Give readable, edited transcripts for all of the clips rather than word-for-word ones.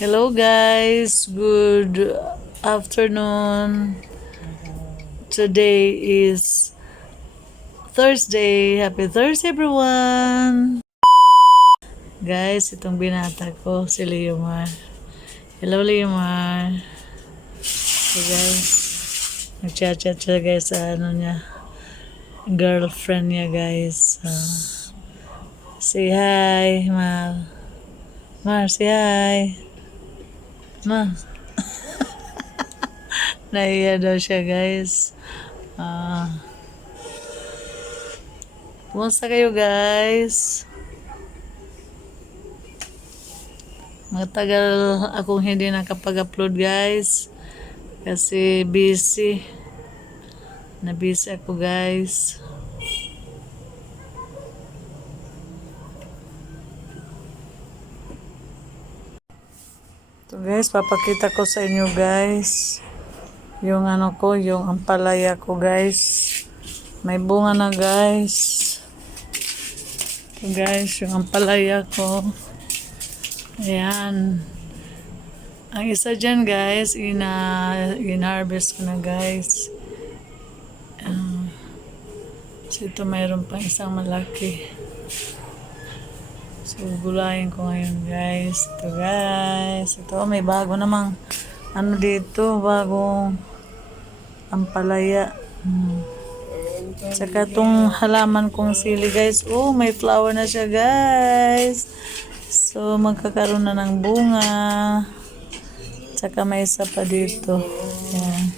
Hello guys, good afternoon. Today is Thursday. Happy Thursday everyone. Guys, itong binata ko si Leomar. Hello Leomar. So guys, nag-chat-chat siya guys sa niya, girlfriend niya guys. Say hi, Mar. Mar, say hi. Ma. Nahiya daw siya guys. Kumusta kayo guys? Matagal akong hindi nakapag-upload guys. Kasi busy. Na-busy ako guys. So guys, papakita ko sa inyo guys. Yung yung ampalaya ko guys. May bunga na guys. So guys, yung ampalaya ko. Ayan. Ang isa dyan guys, in-harvest ko na guys. So ito mayroon pang isang malaki. So gulayin ko ngayon guys. Ito guys. Ito may bago namang dito, bagong ampalaya. Tsaka itong halaman kong sili guys. Oh, may flower na siya guys. So magkakaroon na ng bunga. Tsaka may isa pa dito. Ayan.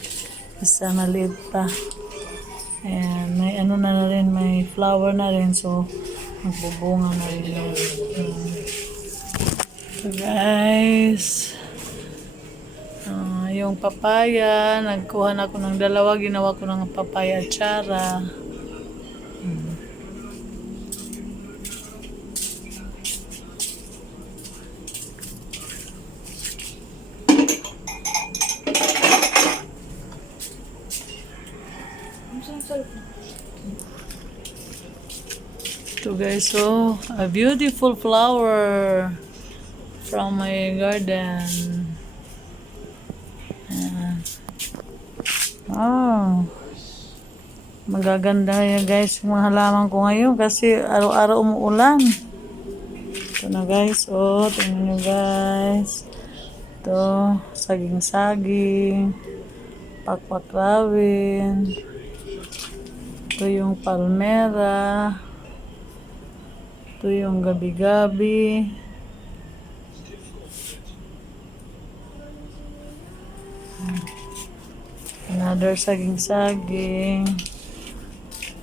Isa maliit pa. Ayan. May na rin. May flower na rin. So magbubunga na rin. So guys. Yung papaya. Nagkuha na ako ng dalawa. Ginawa ko ng papaya atsara. Ito guys, so a beautiful flower from my garden. Oh, magaganda yan guys yung mga halaman ko ngayon kasi araw-araw umuulan. Ito na guys, oh, tingnan nyo guys. Ito, saging-saging, pakpakrawin. Ito yung palmera. Ito yung gabi-gabi. Another saging-saging.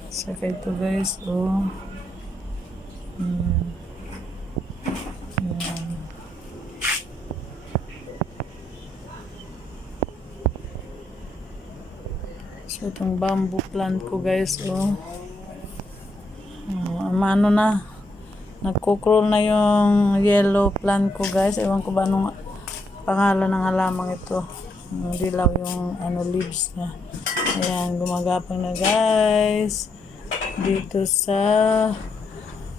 Saka ito guys, oh. Ayan. So itong bamboo plant ko guys, oh. Ano na. Nagkukrol na yung yellow plant ko guys. Ewan ko ba anong pangalan ng halamang ito. Hindi lang yung leaves niya. Ayan, gumagapang na guys. Dito sa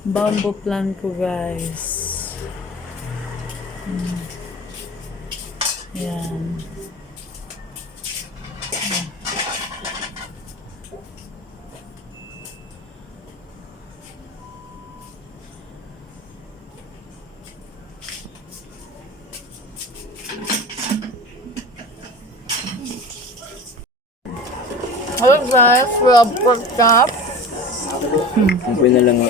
bamboo plant ko guys. Ayan. Hello guys, we have pork chop. Okay na lang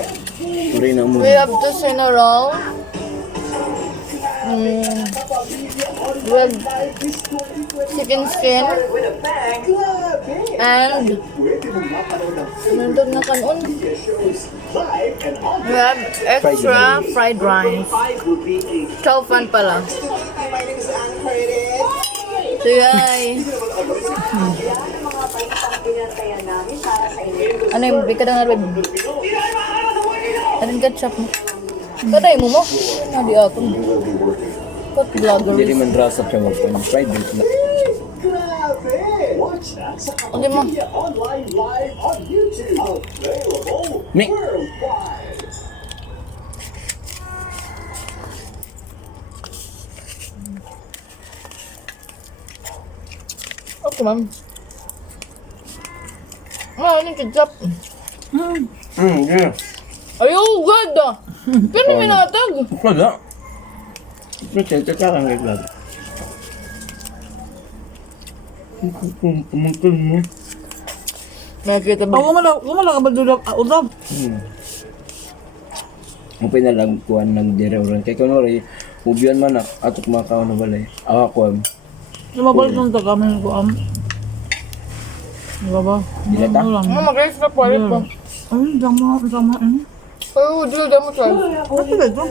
rin ang We have tocino roll. With chicken skin. And nandun na kanon. We have extra fried rice. Chow fan pala. So guys. Ano yung bika na nga rin? Anong ketchup mo? Patay mo mo? Hindi ako. Kot vlogger. Jadi mandrasap siya mag-fried dito na. Hindi mo. Ni! Okay, ma'am. Ah, ano yung ketchup? Yeah. Ayaw, God ah. Pero may natag. Wala. Kasi tatakan ka lang. Pumuntan mo. Nakikita ba? Kumala ka ba doon? Udap. Ang pinalagkuhan ng direuran. Kaya kunwari, ubiyan man atok mga kawan na balay. Ako Lumabalik nung tagamin ko Di ba ba? Dilata? Ano lang. Mag-rice na po. Ayun pa. Ay, dama. Oo, dito damo siya. Kasi ba ito?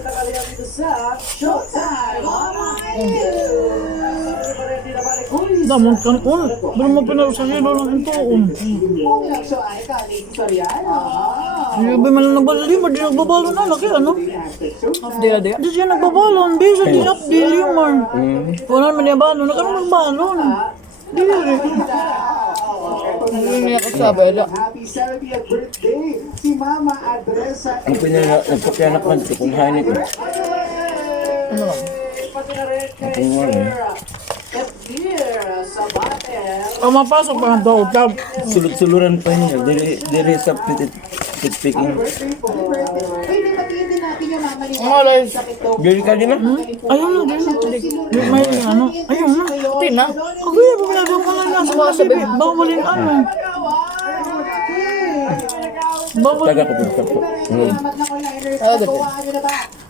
Damon kan belum mo pinarusahin lang ito. Hindi man lang nagbalo, di nagbabalo na laki ano? Di. Di siya nagbabalo, bisa di update yung man. Wala man niya balo, na kami magbalo. Di rin. Hindi niya kasabay. Happy 70th birthday si Mama Adresa. ang pinagpapyanak man ito kung hain ito. Ano lang? Ang wala Ang mapasok pa ang daw, tab. Sulut-suluran pa niya. Dili sa speaking. Ang alay. Dili ka din na? Ayun na, din. May ano, ayun na. Tina. Ako yan, pinagawa ko lang nasa mga sabi. Bawalin ano. Bawalin. Taga ko po.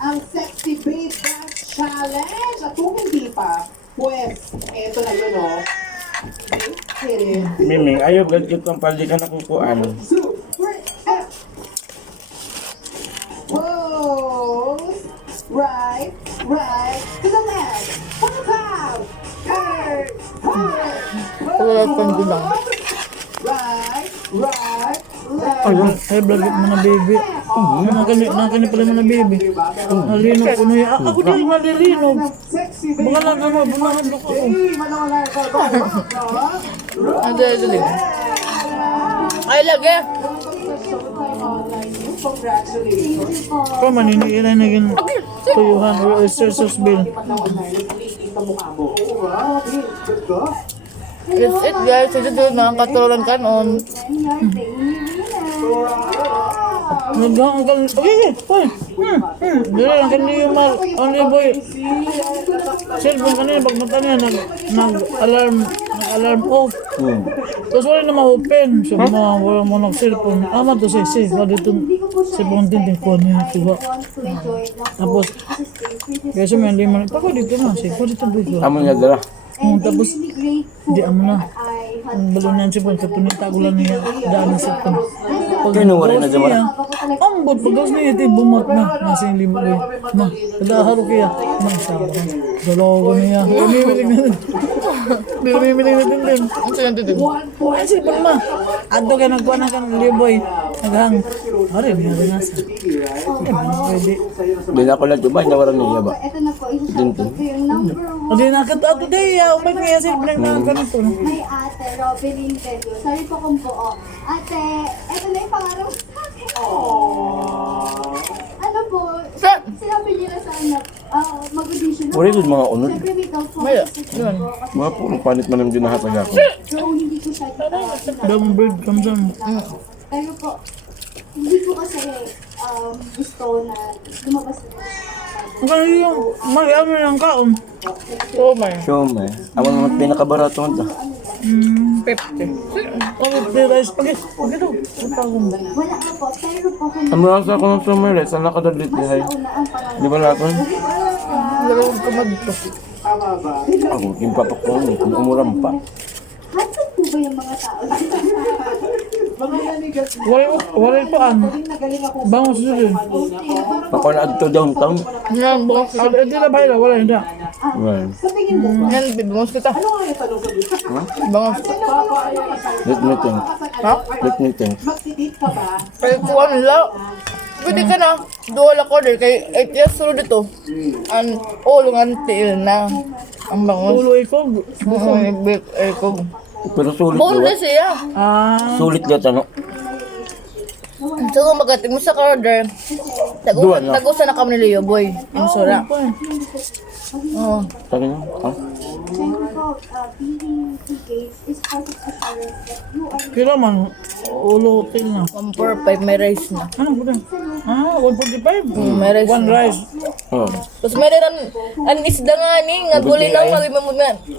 Ang Sexy Babe Dance Challenge. At kung hindi pa, pues, eto na yun, oh. Miming, ayaw gadget kang pali ka nakukuan. Pose. Right, to the left. One time. Hey, Wala kang gulang. right, left. Ayun, ay vlog mo na baby. Nakani pala mo na baby. Nalinog ko na yan. Ako din nalilinog. Sexy Baka lang ano, bumahan ko. Dali. Ay, lagi. Congratulations. Kung maniniin na naging tuyuhan or Cersei's bill. It's it guys. Ito doon na ang katuloran kanon. Nagdaan ka. Uy! Dili lang kanina yung mal. Only boy. Cellphone kanina pag mata niya nag-alarm off. Tapos wala na ma-open. So wala mo nag-cellphone. Ama to si. Wala dito cellphone din ko niya tuwa. Tapos kasi may hindi man. Pako dito na. Ko dito dito. Amo niya dala. Tapos di amo na. Ang balunan siya po, katunin tagulan niya, daan sa pan. Pag Kinuwari na dyan niya, ambot, pagkas niya, ito bumat na, nasa yung limo ko. Ma, kadaharo kaya, ma, sarap ka. Dalawa ko niya, umimilig na din. Umimilig na din. Ang sayo dito. Ay, sipon ma, ato ka nagkuha na kang liboy, naghang. Hari, niya rin nasa. Pwede. Di na ako lang diba, nawaran niya ba? Ito na po, isa po yung number O di nakatato day, umay kaya siya, pinagnaganito. May ate, Robelyn Bello. Sorry po kung buo. Ate, ito na yung pangarap sa akin. Ano po, sinabi nila sa anak, mag-audition na Wala yung mga unod. Siyempre may daw po. Maya, yun. Mga puro panit man naman dinahatag ako. So, hindi ko siya Damang bird comes on. pero po, hindi ko kasi gusto na lumabas na. Ang kaya yung, ano yung kaon. Oh my. Show me. Ako naman pinakabarato ito. 50. Tapos may rice spaghetti. Ito, utang. Wala ka po, pero po kung Ang rasa ko ng sumere, saan nakadalit niya? nauna ang pangarap. Di ba lahat? Dalawang kamad to. Ako, yung papakong kung umuram pa. Handsome po ba yung mga tao? Wala pa ano. Bango sa din. Ako na ito downtown. Yan, bukas. Hindi na ba wala hindi. Well, Sa tingin mo, Yan, bibangos kita. ano nga yung tanong sa dito? Bangos. let me think. Ha? Let me think. Magtitip ka ba? Kaya kuha nila. Pwede ka na. Duwal ako din. Kay 8 years old ito. Ang ulungan tiil na. Ang bangos. Ulo ikaw. Pero sulit Boneless yun. siya. Sulit yun, ano? So kung magating mo sa order, Duwan na. tagusan na kami ni Leo Boy. Yung sura. Oo. Sabi niya, ha? Siyempre po, being engaged is part of assurance that you are Kila man, ulutin na. 145 may rice na. Ano ba din? Ah, 145? May rice One na. rice. Oo. Tapos may rin ang isda nga ni, nga guli na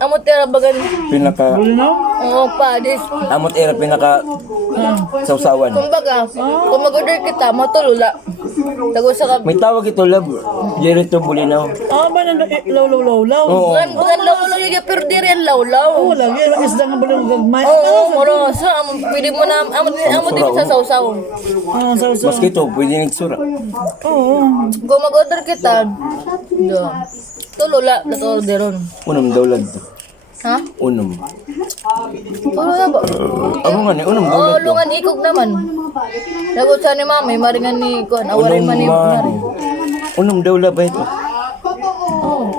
amot tira bagan. Pinaka, Bulinaw? Oo pa, this. amot era pinaka sausawan. Kumbaga, kung mag-order kita, matulula. Tago sa May tawag ito, love. Jerito Bulinaw. Ah, ba na law-law-law-law? Oo. Bukan lawlaw yung pero di rin lawlaw. Oo, lagi. Ang isda nga bulinaw gagmay. Oo, moro. So, pwede mo na, amot din sa sausaw. Ah, sa. Maski ito, pwede nagsura. Oo. Kung mag-order kita, do. Tulula, orderon. Unam daw lad to. Ha? Unam. Tulula ba? Ako nga ni, unam daw Oo, lad to. lungan ikog naman. Lagot sa ni mami, maringan ni Kuan, awarin man ni Mari. Unam daw lad ba ito?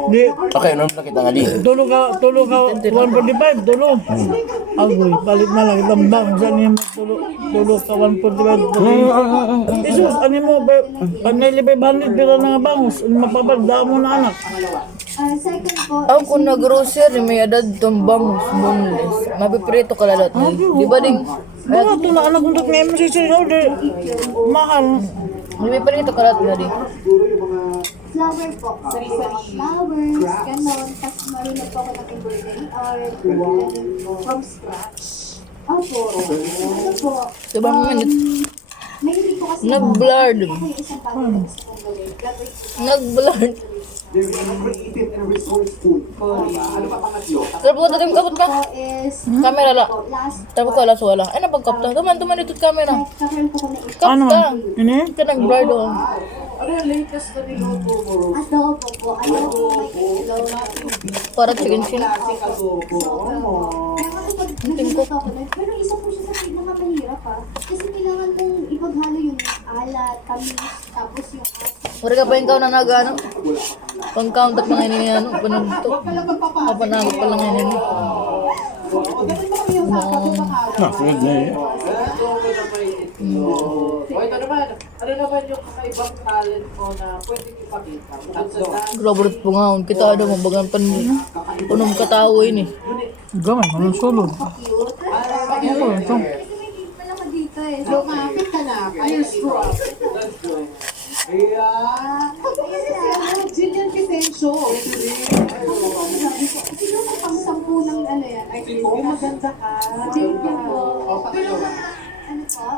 Di, Okay, unam na kita nga di. tulo ka 145, tulo. Agoy, palit na lang itang bang. Saan niya tulo ka 145. Isus, ano mo, panay 500 pila na nga bangus. Mapapagdaan mo na anak. second po, Ako kung nag-grocery, may edad tumbang, boneless. Mapiprito ka lalot. Di ba ding, Mga ito na anak kung may MCC order. Mahal. mapiprito ka lalot nga di. flower po. Flowers, ganon. Tapos marunong po ako ng embroidery art. From scratch. Opo. Ano po? Diba minute? Mahilig po kasi Nag-blurred. ako yung isang bagay na gusto kong gawin. Gagawin ko. Nag-blurred. Creative and resourceful. Ano pa pangatlo? Pero po tatim kapot ka. Po is, Kamera la. last, Tapos ka alas wala. Ay, napagkapta. Tuman ito kamera. kakaroon po ko na ito. Ano? Kapta. Ini? Ka nag-blurred o. Ano yung latest na niluto mo, Rose? Adobo po. Adobo may itlog. Para chicken chin. Classic adobo. Nagluto ako na. Pero isa po siya sa pinakamahirap pa. Kasi kailangan mong ipaghalo yung alat, tamis, tapos yung asin. Mura ka pa yung na nag-ano? Pang-count at mga ini ano? Panunto. Kapanagot pa lang yan ini. Ganun ba kami yung sa Ha, sunod na yun. O ito naman, ano naman yung kakaibang talent mo na pwedeng ipakita? Bukod sa dance, Robert Pungaon. Kita ada mo. Bagan pan. Punong katao ini. Gamay, anong sulod? Cute. Ito, ito. Wala ka dito eh. Lumapit ka na. Earstrop. Ayan. Jillian Vicencio. Siguro may pang-sampu ng ano yan. Oh, maganda ka. Thank you po. Pangalawa. Ano po?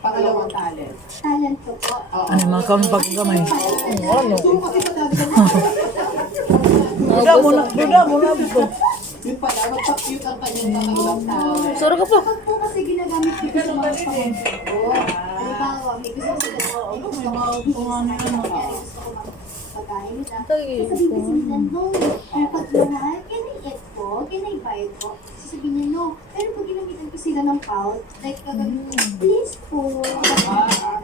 Pangalawang talent. Talent ko po. Ano, mga kaon paggamay. Ano? So, kasi madami ka Duda mo na ito. Yun pala, magpa-cute ang kanyang pangalawang talent. Sura ka pa. Kapag po kasi ginagamit ko sa mga pang-sampu. Halimbawa, may gusto ko sa gusto ko pagkain nila. Tay. Sasabihin kasi nila, no, pagmahal, can I eat po? Can I buy po? Sasabihin niya, no. Pero pag ginamitan ko sila ng pout, like, please po.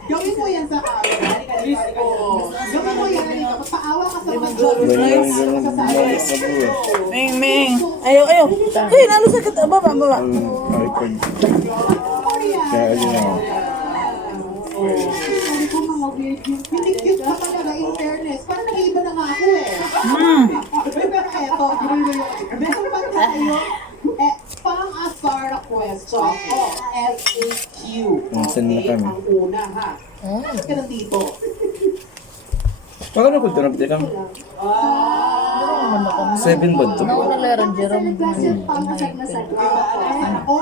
Gawin mo yan sa akin. Please po. Gawin mo yan. Paawa ka sa mga Ganyan, ganyan. Ming, Ming. Ayaw. Uy, nalo sa kita. Baba. iPad. Kaya yun na. Sabi ko, mga weird yung Hindi cute ka talaga in fairness. Parang nag-iiba na nga ako eh. Pero eto, meron pa tayo. Pang-asar na question. FAQ. Saan na kami? Ang una ha. Bakit ka nandito? Magkano ko ito na piti kami? 7 ba ito? Nauna leran, sa Jerome. nagkasyon pang-asar na sagot. Ako,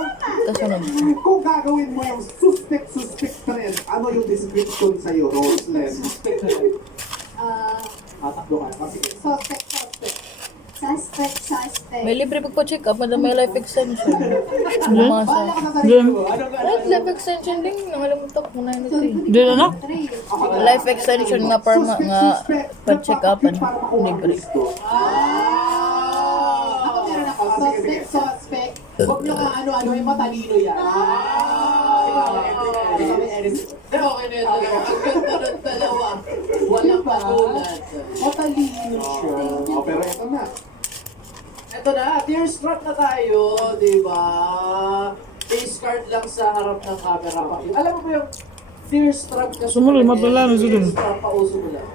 Kasunod. kung gagawin mo yung suspect trend, ano yung description sa'yo, Roslen? Tatakbo ka. Sige. Suspect. May libre pagpa-check up. May life extension. Lumasa. Bala ka na sarili mo. Ano ka? Right, life extension din. Nakalimutan ko na yun ito eh. Di na. Life extension nga parma nga pa-check upan. Libre. Ako meron ako. Suspect. Huwag nyo ka ano-ano yung matalino yan. Ikaw may edit. okay na yun. Ang ganda ng dalawa. Walang patulad. Matalino siya. Pero ito na. Ito na, tearstruck na tayo, di ba? Face card lang sa harap ng camera. Alam mo ba yung Fierce trap kasi. Sumuli, mapala na sila. Pauso mo lang.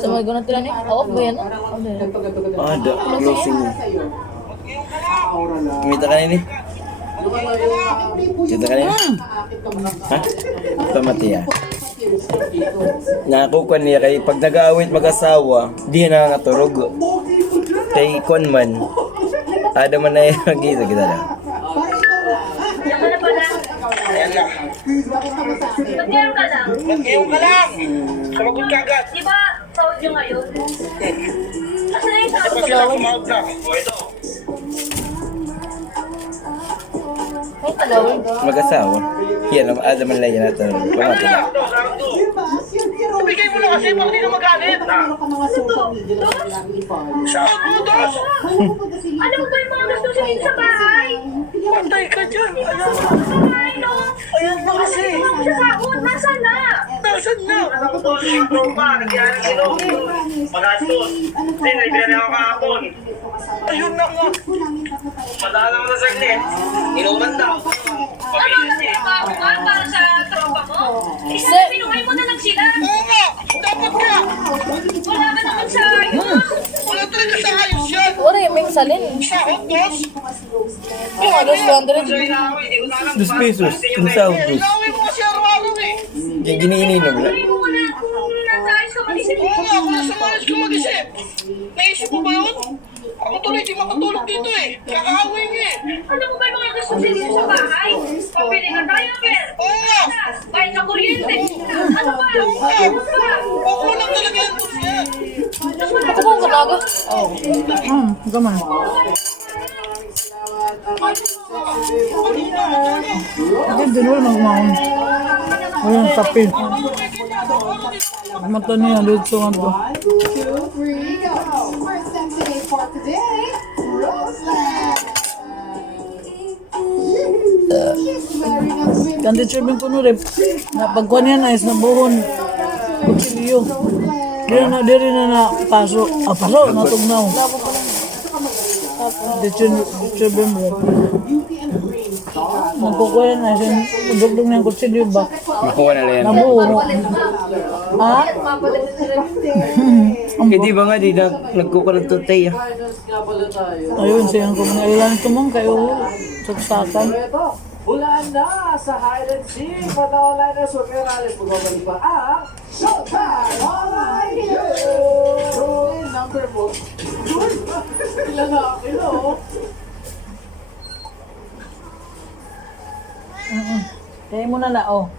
Sa mga ganun tila ni, awak ba yan? Ano yan? Ah, da, closing mo. Kumita ka na ni? Kita ka na? Ha? Pamati ah. Nakukuha niya kay pag nag-aawit mag-asawa, di na nangaturog. Kay Kwan man, ada man na yung kita kita na. Mag-game ka lang. Mag-iyaw ka lang! Sumagot ka agad! Di ba, sahod nyo ngayon? Asa na yung sahod Pag ko? sila sumahod na, o ito. May talawin. Mag-asawa. Yan, ada man lang yan natin. Ano Pamati na? na. Ito, sarang to. Ibigay mo na kasi, bakit di na magalit? Sahod mo, dos! Alam mo ba yung mga gusto sa sa bahay? Patay ka dyan! Ayan! Bahay, no? Ayan na kasi! Sa sahod, nasa na? Nasaan na? Magastos. Hindi, naibigyan ako kahapon. Ayun na nga! Madala mo na saglit. Inuman daw. Ano ka trabaho ka para sa tropa mo? Isa, pinuhay mo na lang sila. Oo nga! Dapat nga! Wala ka naman sa ayos. Wala talaga sa ayos yan! Wala yung may salin. Sahod, dos! Yung ano, 200. 2 pesos. Kung sahod dos. Inawin mo kasi araw-araw eh! Yung giniininom lang. Hindi mo wala kung nasa ayos ka mag-isip. Oo nga, wala sa malas ko mag-isip. Naisip mo ba yun? Ako tuloy di makatulog dito eh. Kakaaway niya eh. Ano mo ba yung mga gusto dito sa bahay? Pabili ka tayo, Per. Oo nga. Bayad sa kuryente. Ano ba? Ano ba? Oo lang talaga yan, dos yan. Ako ba ang ganaga? Gaman. Hindi, din wala magmahon. Walang tapin. Mata niya, dito nga to. 1, 2, 3, go. First destination for today, Roseland. She's wearing a swim Kandi chubing ko no, rep. Napagkuhan yan, ayos na buhon. Kutsilyo. Diri na paso. Ah, paso, natugnaw. Di chubing rep. Nagkukuha yan, ayos yung dugdug na yung kutsilyo ba? Makuha na lang yan. Nabuo. Ha? Hindi ba nga, di na nagkukuha ng tutay ah. Finance nga pala tayo. Ayun, siyang kumanailan ito mong kayo. Saksakan. Ito, hulaan na sa hide and seek. Patawaliners, huwag kayo nalis. Magbabalik pa ang Showtime Online Hero! Number mo. Ilan na kilo? Kaya mo na oh.